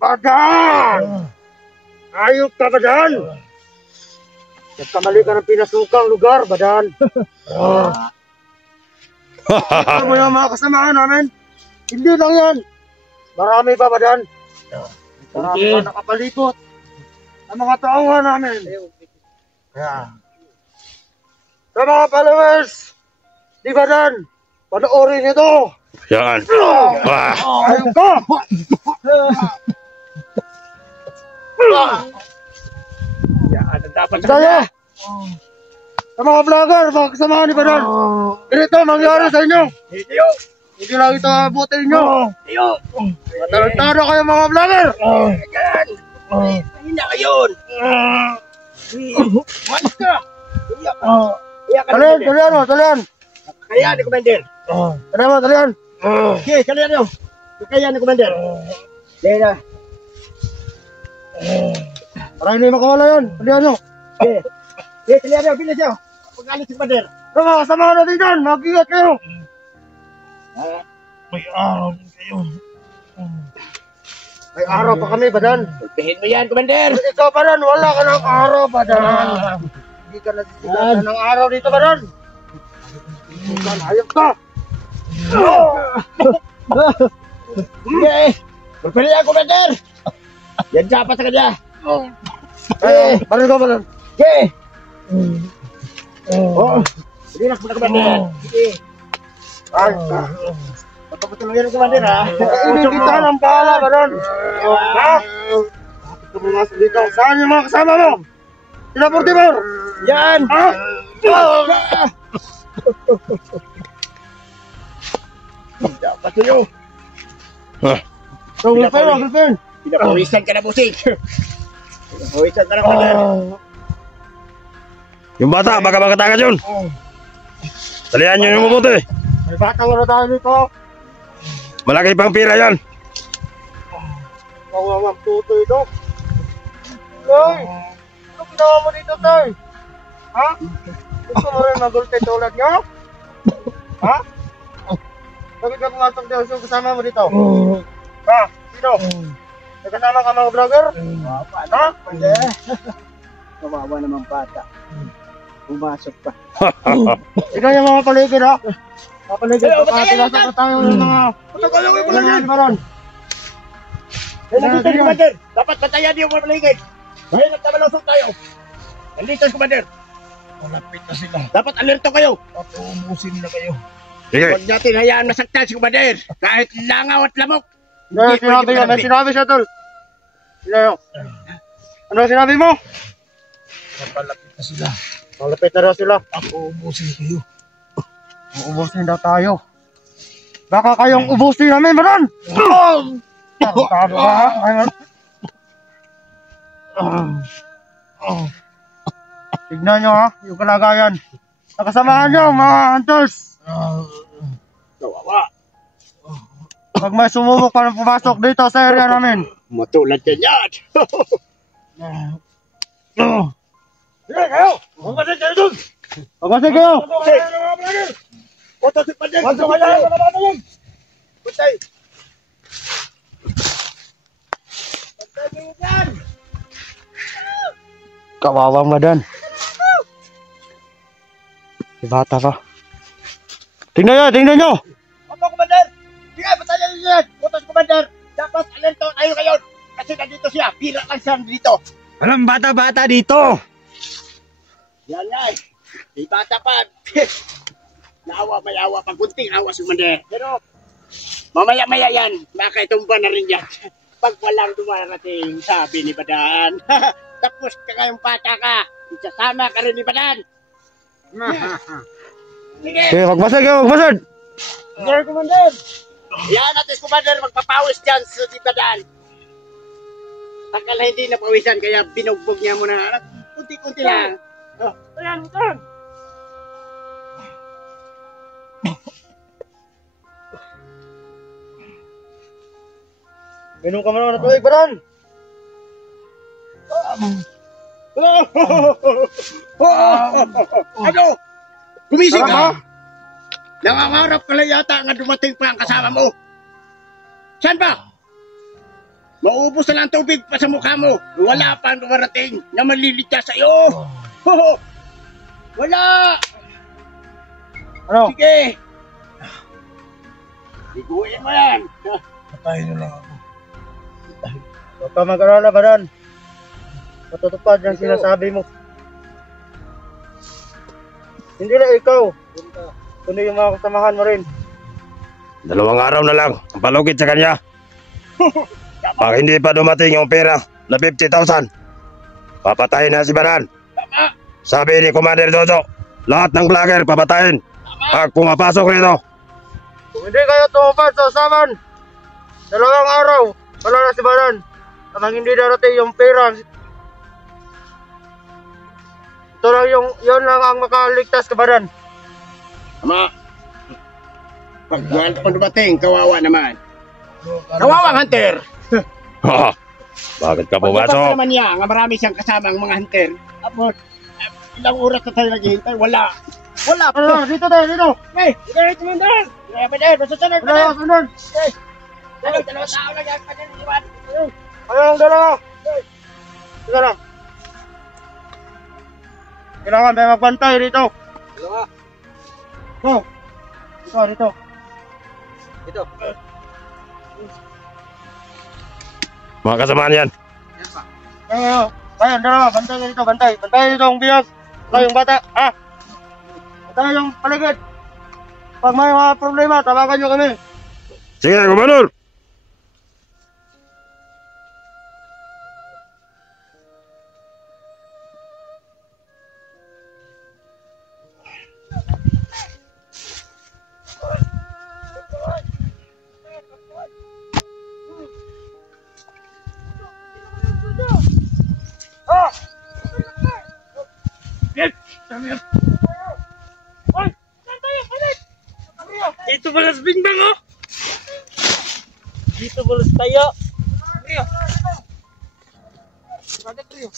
Badan! Ayok ka, Badan! Nagkamali ka ng pinasukang lugar, Badan. Ito mo yung mga kasamahan namin. Hindi lang yan. Marami pa, Badan. Marami pa nakapalibot ang mga tauhan namin. Kaya, sa mga followers, di Badan, panoorin ito. Yan. Ayok ka! Yan, dapat Saya! Sa mga vlogger, mga kasamahan ni Badan. Ganito mangyari sa inyo. Hindi lang ito abutin nyo. Matalantado kayo mga vlogger. Hindi na yun. Manas ka. Talian. Kaya ni Commander. Talian. Okay, kalian nyo. Kaya ni Commander. Dahil na. Para hindi makawala yun. Talian nyo. Okay, kalian nyo. Bilis nyo. Pag-alit si Commander. Mga kasamahan natin dyan. Mag-ingat kayo. May araw kayo. May araw pa kami, Badan. Ulpihin mo yan, Commander. Ikaw, Badan. Wala ka ng araw, Badan. Hindi ka nagsisigatan ng araw dito, Badan. Hayop ka. Okay. Ulpihin yan, Commander. Yan dapat sa kanya. Badan ka, Badan. Okay. Relax muna, Commander. Sige. Ay, Betul-betul yan, Commander, ha? ini kita ng bahala, Badan. Ha? Bakit ka pumasok dito? Saan yung mga kasama mo? Sina Portimor? Yan! Ha? Dapat sa'yo. Gulpen. Pinapawisan ka na, busing. Pinapawisan ka na, Commander. Yung bata, baka makatakas yun. Talihan nyo yung mabuti. May bata wala tayo dito. Malaki pang pira yan. Kawawang tuto ito. Tay! Ano ginawa mo dito, Tay? Ha? Gusto mo rin magulpe tulad nyo? Ha? Bakit ka pumasok dito? Sino kasama mo dito? Ha? Sino? May kasama ka mga vlogger? Ha? Kawawa naman bata. Pumasok pa. Ikaw yung mga paligid, ha? Mga paligid, pagkakilasa ka tayo ng mga... Patagalong yung paligid! Baron. Nandito si Commander! Dapat patayan niyo mga paligid! Dahil nagkamalusog tayo! Nandito si Commander! Malapit na sila. Dapat alerto kayo! Patuumusin na kayo. Huwag Sige. natin hayaan masaktan si Commander! Kahit langaw at lamok! May sinabi ka, may sinabi siya, tol. Sino? Ano sinabi mo? Malapit na sila. Malapit na daw sila. Patuumusin kayo. Uubusin daw tayo. Baka kayong ubusin namin, Baron! Tado ka, ha? Tignan nyo, ha? Yung kalagayan. Nakasamahan nyo, mga hunters. Kawawa! Pag may sumubok pa ng pumasok dito sa area namin. Matulad ka yan! Sige kayo! Magpasig kayo dun! Pagmasig kayo! Oto si Commander! Oto kayo! Puntay! Puntay mo yan! Kawawang Badan. Si bata pa. Tingnan nyo! Opo, Commander! Sige, patayan niyo yan! Oto si Commander! Dapat alento tayo ngayon! Kasi nandito siya! Pila lang siya dito! Alam, bata-bata dito. Yan nga eh! Di bata pa! Naawa, may awa pa. Kunting awa si Commander. Pero mamaya-maya yan, makaitumba na rin yan. Pag walang dumarating, sabi ni Badan. Tapos ka kayong bata ka, isasama ka rin ni Badan. Sige, Okay, pagmasig kayo, pagmasig! Sir Commander! Yan natin si Commander, magpapawis dyan sa si Badan. Akala hindi napawisan, kaya binugbog niya muna. Kunti-kunti lang. Oh, ayan, ayan. Minum ka muna ng tubig, Badan! Ano? Gumising Tara ka? Nangangarap ka lang yata nga dumating pa ang kasama mo. Saan ba? Maubos na lang tubig pa sa mukha mo. Wala pa ang dumarating na malilitya sa'yo. Ho! Wala! Ano? Sige! Liguin mo yan. Patayin na lang ako. Huwag ka mag-alala, Badan. Matutupad yung sinasabi mo. Hindi na ikaw, kundi yung mga kasamahan mo rin. 2 araw na lang ang palugit sa kanya. Pag hindi pa dumating yung pera na 50,000, papatayin na si Badan. Tama! Sabi ni Commander Jojo, lahat ng vlogger papatayin pag pumapasok rito. Kung hindi kayo tumupad sa usapan, 2 araw, wala na si Badan. Kapag hindi darating yung pera, ito lang yun lang ang makaligtas ka, Badan. Tama! Pag wala pa dumating, kawawa naman. Kawawang hunter! Ha, bakit ka Pagdating pumasok? pa naman niya, nga marami siyang kasama ang mga hunter. Tapos, ilang oras na tayo naghihintay, wala. Wala pa. Ano, dito tayo, dito. Hey, dito mo doon! Kaya pa din, masusunod pa Ano, din! sunod. Dalawang tao lang yan pa din, iwan. Ayaw ang dalawa. Sige lang. Kailangan tayo magbantay dito. Dalawa. Dito. Dito. Mga kasamaan yan. Ayan, dalawa, bantay ka dito, bantay. Bantay dito ang biyag. Ikaw yung bata, ha? Bantay yung paligid. Pag may mga problema, tawagan nyo kami. Sige na, Commander. Dito balas bingbang, oh! Dito balas tayo. Rio. Bakit Rio?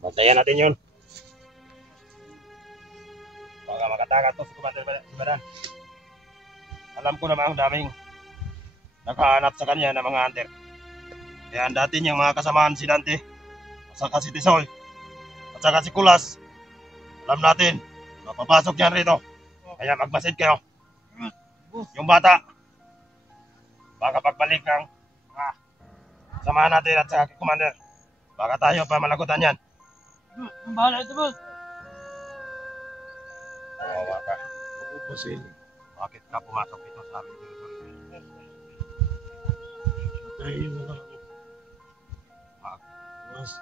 Bantayan natin yun. Baka makatakas to si Commander Badan. Alam ko naman ang daming nakahanap sa kanya ng mga hunter. Kaya ang dati niyang mga kasamaan si Dante, at saka si Tisoy, at saka si Kulas. Alam natin, mapapasok yan rito. Kaya magmasid kayo. Yung bata, baka pagbalik ng mga samahan natin at saka Commander, baka tayo pa malagutan yan. Bahala ito, boss. Kawawa ka. Bakit ka pumasok dito sa amin? Tayo na lang. Mas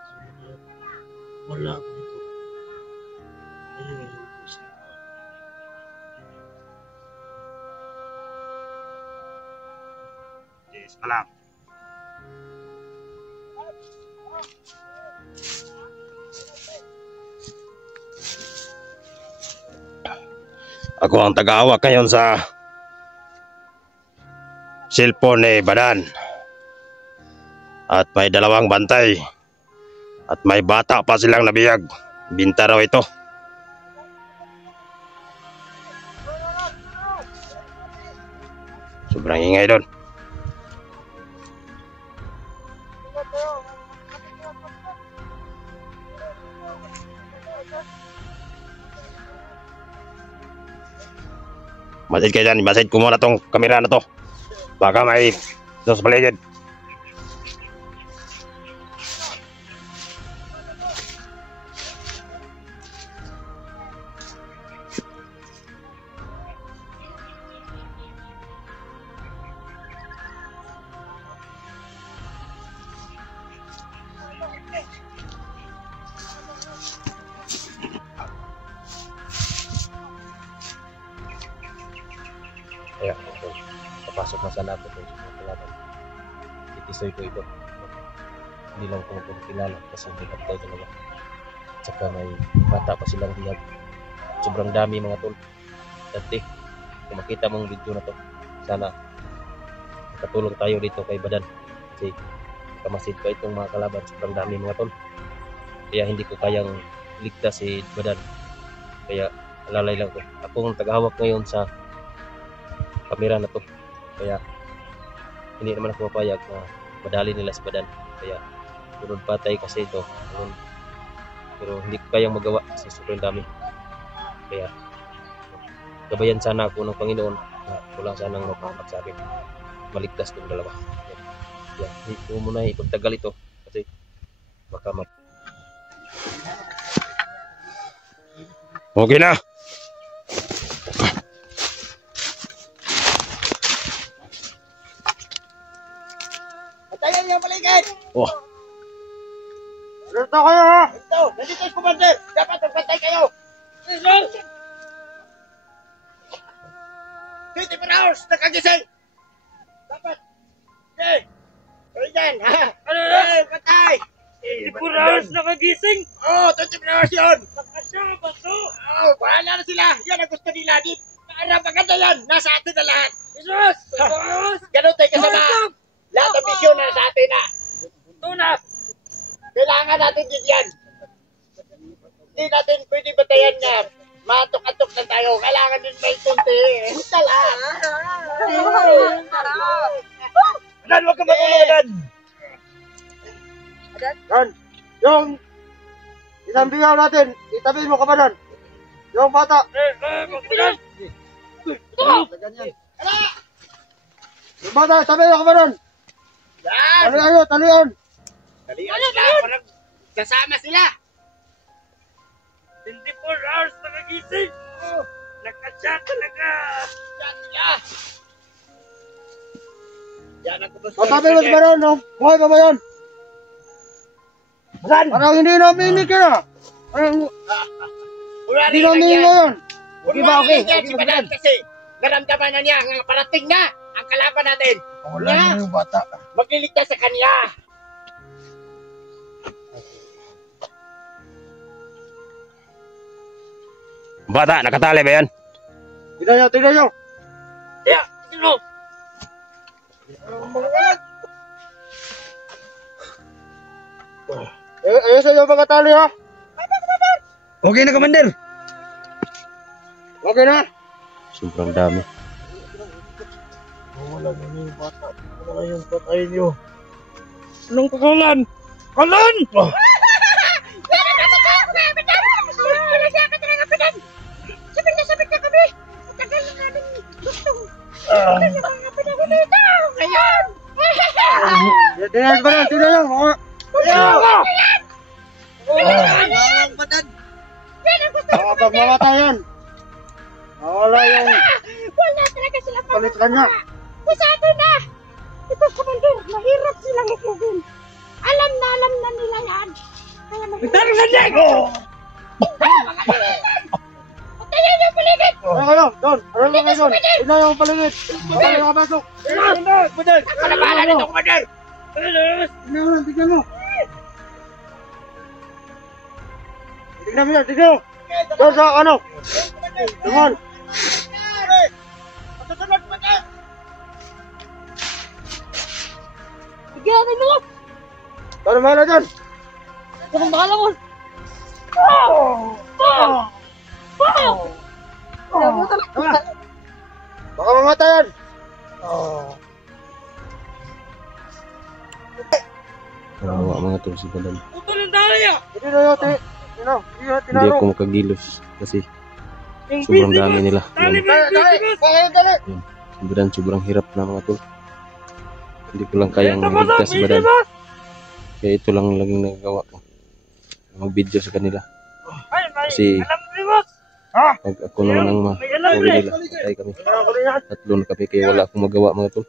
wala ako dito. Ayun, Yes, alam. Ako ang taga-awak ngayon sa cellphone ni Badan. At may 2 bantay. At may bata pa silang nabiyag. Binta raw ito. Sobrang ingay doon. Masid kayo dyan. Masid ko muna tong kamera na to. Baka may ito sa paligid. Ayan, okay. Papasok na sana ako kung kailangan. Itisoy ko ito. Hindi lang ko kilala kasi hindi kapatay talaga. Tsaka may bata pa silang biyag. Sobrang dami mga tol. Dati, kung makita mong video na to, sana makatulong tayo dito kay Badan. Kasi kamasid pa itong mga kalaban. Sobrang dami mga tol. Kaya hindi ko kayang ligtas si Badan. Kaya alalay lang ko. Ako ang tagahawak ngayon sa kamera na to. Kaya hindi naman ako mapayag na madali nila si Badan. Kaya sunod patay kasi ito. Pero hindi ko kayang magawa kasi sobrang dami. Kaya gabayan sana ako ng Panginoon na wala sanang mapahamak sa akin. Maligtas kong dalawa. Kaya hindi ko muna ipagtagal ito kasi baka Okay na. Patayin niyo ang paligid! Oh, Dito kayo ha! Ito, nandito yung commander! Dapat magpatay kayo! 24 hours, nakagising! Dapat! Okay! Kaya dyan, ha? Hey, patay! 24 hours nakagising! Oo, 24 hours yun! Nakasya ba to? Oo, bahala na sila! Yan ang gusto nila! Di, para maganda yan! Nasa atin na lahat! Jesus! Boss! Ganun tayo kasama! Lahat ng misyon na sa atin na! Tuna! Kailangan natin din yan! Hindi natin pwede batayan na matok-atok na tayo. Kailangan din may kunti. Tala! Dan, huwag ka matulog, Dan. Dan, yung isang bigaw natin, itabi mo ka ba doon? Yung bata. Magbilang! Ganyan. Yung bata, itabi mo ka ba doon? Yan! Talian nyo, talian. Talian sila! Parang kasama sila! 24 hours nakagising! Nakasya talaga! Yan sila! Yan ang gusto. Patabi mo ba doon, no? Buhay ka ba yan? Parang hindi naminig ka na. Parang Wala hindi rin lang naminig yan. na yan. Okay ba, okay? Yan si Badan kasi naramdaman na niya ang parating na ang kalaban natin. Wala na yung bata. Magliligtas sa kanya. Bata, nakatali ba yan? Tignan nyo, tignan nyo. Yeah! Sino? Ayusin yung mga tali ha. Okay na, Commander. Okay na. sobrang dami. Wala na yung bata. Wala yung patay nyo. Anong kakalan? Kalan! Tingnan ba na? Tingnan nyo. Kapag mamatayan. Wala yung Wala talaga sila palit kanya. Pasado na! Ito, Commander, mahirap silang ikugin. Alam na nila yan. Kaya mahirap. Tarang na leg! Patayin yung paligid! Ano kayo? Doon. Ano lang kayo doon? Tingnan yung paligid. Patay yung kapasok. Ako na bahala nito, Commander! Tingnan mo, tingnan mo. Tingnan mo yan, tingnan mo. Doon sa ano? Tingnan. Masusunod, Commander! Bigyan mo! Doon mahala dyan. Ito kang bahala mo! Baka mamatayan. Kawawa mga tol si Badan. Utol ng daya! Hindi na yun, Hindi tinalo. ako makagilos kasi Yung sobrang busy dami boss! nila. Dali Yan, mo yung busy Dali, boss! dali, dali. si Badan sobrang hirap na mga tol. Hindi ko lang kayang Ito, boss! magligtas si Busy Badan. boss! Kaya ito lang laging nagagawa ko. Mag-video sa kanila. Ay, may Kasi- alam ni boss! Pag ako naman ang May alam mahuli eh! nila, patay kami. Ako na yan. Tatlo na kami kaya wala akong magawa mga tol.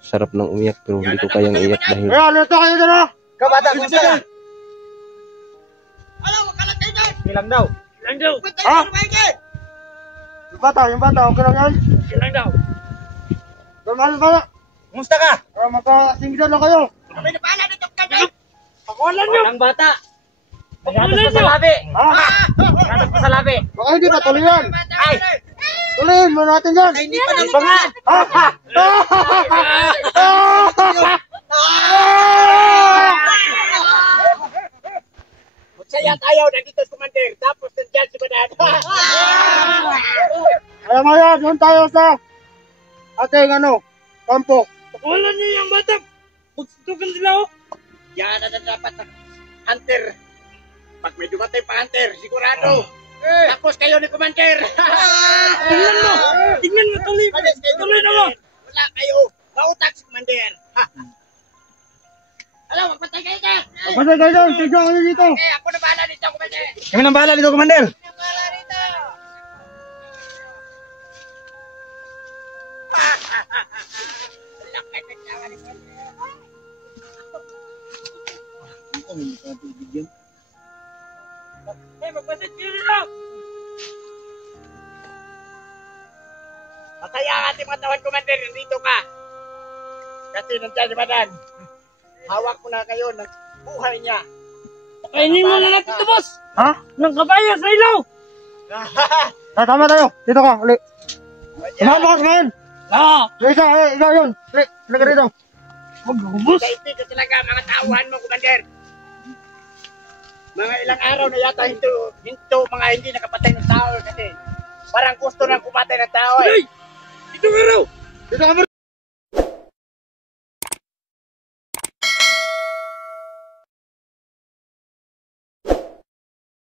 Sarap ng umiyak pero hindi ko kayang iyak dahil Ayan, ito kayo dyan ha. Kabata, kumusta ka? Ano, makalat kayo dyan! Ilang daw? Pantay Ah? yung maigit! Yung bata, okay lang yan. Ilang daw? Normal ba na? Kumusta ka? Magka-singdan lang kayo. Kami na bahala nito, Commander! Pakawalan nyo! Ang bata! Pakawalan nyo! Ha? Nagatas pa sa labi! Baka hindi pa tuloy yan. Ay! Tuloyin mo natin yan. Hindi pa naman! Ha? doon tayo sa ating kampo. Pakawalan niyo yung bata. Magsutukan sila oh. Yan na dapat hunter. Pag may dumatay pa hunter, sigurado. Tapos kayo ni Commander. Tingnan mo. Tingnan mo tuloy. Alis kayo ni Tuloy na mo. Commander. Wala kayo. Mautak si Commander. Alam, magpatay kayo ka. Patay kayo doon, tignan kami dito. Okay, ako na bahala dito, Commander. Kami nang bahala dito, Commander. Bahala dito. Laki na tawa ni Commander. Magpasit kayo nila. Masaya ang ating mga tawan, Commander. Nandito ka. Kasi nandiyan si Badan. Hawak ko na kayo ng buhay niya. Kainin mo na natin ito, boss. Ha? Ng kabayo sa ilaw. Tama tayo. Dito ka, uli. Sumama ka ngayon. Isa, ikaw yun. Uli, laga dito. Magbubos. Kaiti ka talaga mga tauhan mo, Commander. Mga ilang araw na yata hinto mga hindi nakapatay ng tao kasi parang gusto nang pumatay ng tao. Ay! Ito nga raw. Dito kami.